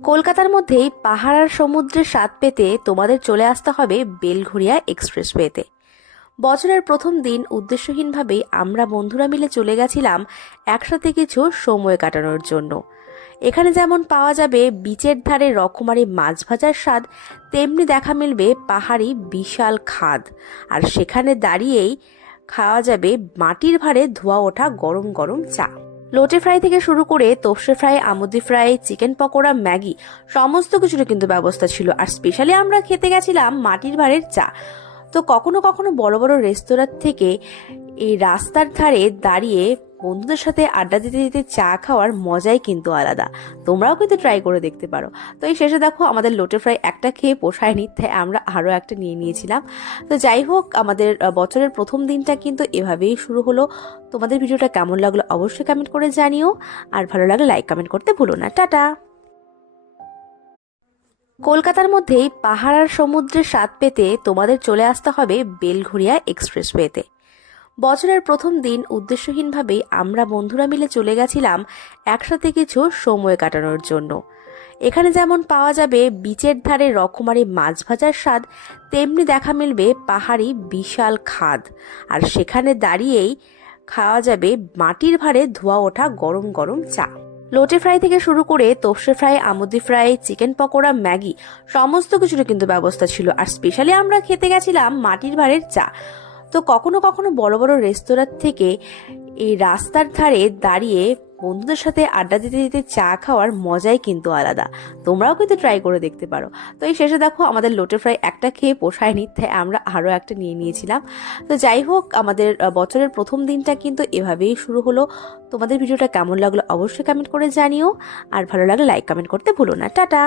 কলকাতার মধ্যেই পাহাড় আর সমুদ্রের স্বাদ পেতে তোমাদের চলে আসতে হবে বেলঘরিয়া এক্সপ্রেসওয়েতে। বছরের প্রথম দিন উদ্দেশ্যহীনভাবেই আমরা বন্ধুরা মিলে চলে গেছিলাম একসাথে কিছু সময় কাটানোর জন্য। এখানে যেমন পাওয়া যাবে বিচের ধারে রকমারি মাছ ভাজার স্বাদ, তেমনি দেখা মিলবে পাহাড়ি বিশাল খাদ। আর সেখানে দাঁড়িয়েই খাওয়া যাবে মাটির ভাঁড়ে ধোয়া ওঠা গরম গরম চা। লোটে ফ্রাই থেকে শুরু করে তোপসে ফ্রাই, আমুদি ফ্রাই, চিকেন পকোড়া, ম্যাগি সমস্ত কিছুর কিন্তু ব্যবস্থা ছিল। আর স্পেশালি আমরা খেতে গেছিলাম মাটির ভাঁড়ের চা। তো কখনো কখনো বড় বড় রেস্তোরাঁ থেকে এই রাস্তার ধারে দাঁড়িয়ে বন্ধুদের সাথে আড্ডা দিতে দিতে চা খাওয়ার মজাই কিন্তু আলাদা। তোমরাও কিন্তু ট্রাই করে দেখতে পারো। তো এই শেষে দেখো আমাদের লোটে ফ্রাই একটা খেয়ে পোষায়নি, তাই আমরা আরও একটা নিয়ে নিয়েছিলাম। তো যাই হোক, আমাদের বছরের প্রথম দিনটা কিন্তু এভাবেই শুরু হলো। তোমাদের ভিডিওটা কেমন লাগলো অবশ্যই কমেন্ট করে জানিও, আর ভালো লাগলে লাইক কমেন্ট করতে ভুলো না। টাটা। কলকাতার মধ্যেই পাহাড় আর সমুদ্রের স্বাদ পেতে তোমাদের চলে আসতে হবে বেলঘরিয়া এক্সপ্রেসওয়েতে। বছরের প্রথম দিন উদ্দেশ্যহীনভাবেই আমরা বন্ধুরা মিলে চলে গেছিলাম একসাথে কিছু সময় কাটানোর জন্য। এখানে যেমন পাওয়া যাবে বিচের ধারে রকমারি মাছ ভাজার স্বাদ, তেমনি দেখা মিলবে পাহাড়ি বিশাল খাদ। আর সেখানে দাঁড়িয়েই খাওয়া যাবে মাটির ভাঁড়ে ধোয়া ওঠা গরম গরম চা। লোটে ফ্রাই থেকে শুরু করে তোপসে ফ্রাই, আমুদি ফ্রাই, চিকেন পকোড়া, ম্যাগি সমস্ত কিছুর কিন্তু ব্যবস্থা ছিল। আর স্পেশালি আমরা খেতে গেছিলাম মাটির ভাঁড়ের চা। তো কখনো কখনো বড় বড় রেস্তোরাঁ থেকে এই রাস্তার ধারে দাঁড়িয়ে বন্ধুদের সাথে আড্ডা দিতে দিতে চা খাওয়ার মজাই কিন্তু আলাদা। তোমরাও কিন্তু ট্রাই করে দেখতে পারো। তো এই শেষে দেখো আমাদের লোটে ফ্রাই একটা খেয়ে পোষায়নি, তাই আমরা আরও একটা নিয়ে নিয়েছিলাম। তো যাই হোক, আমাদের বছরের প্রথম দিনটা কিন্তু এভাবেই শুরু হলো। তোমাদের ভিডিওটা কেমন লাগলো অবশ্যই কমেন্ট করে জানিও, আর ভালো লাগলে লাইক কমেন্ট করতে ভুলো না। টাটা।